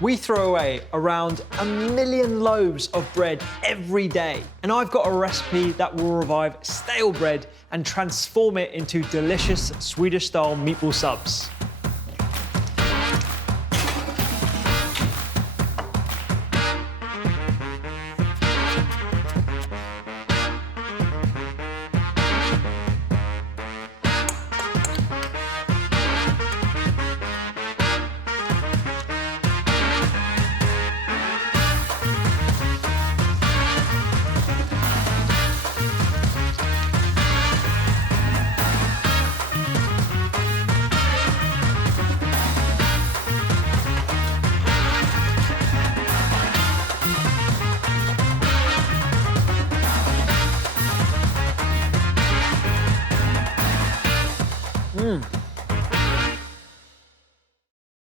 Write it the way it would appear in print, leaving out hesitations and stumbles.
We throw away around 1 million loaves of bread every day, and I've got a recipe that will revive stale bread and transform it into delicious Swedish-style meatball subs.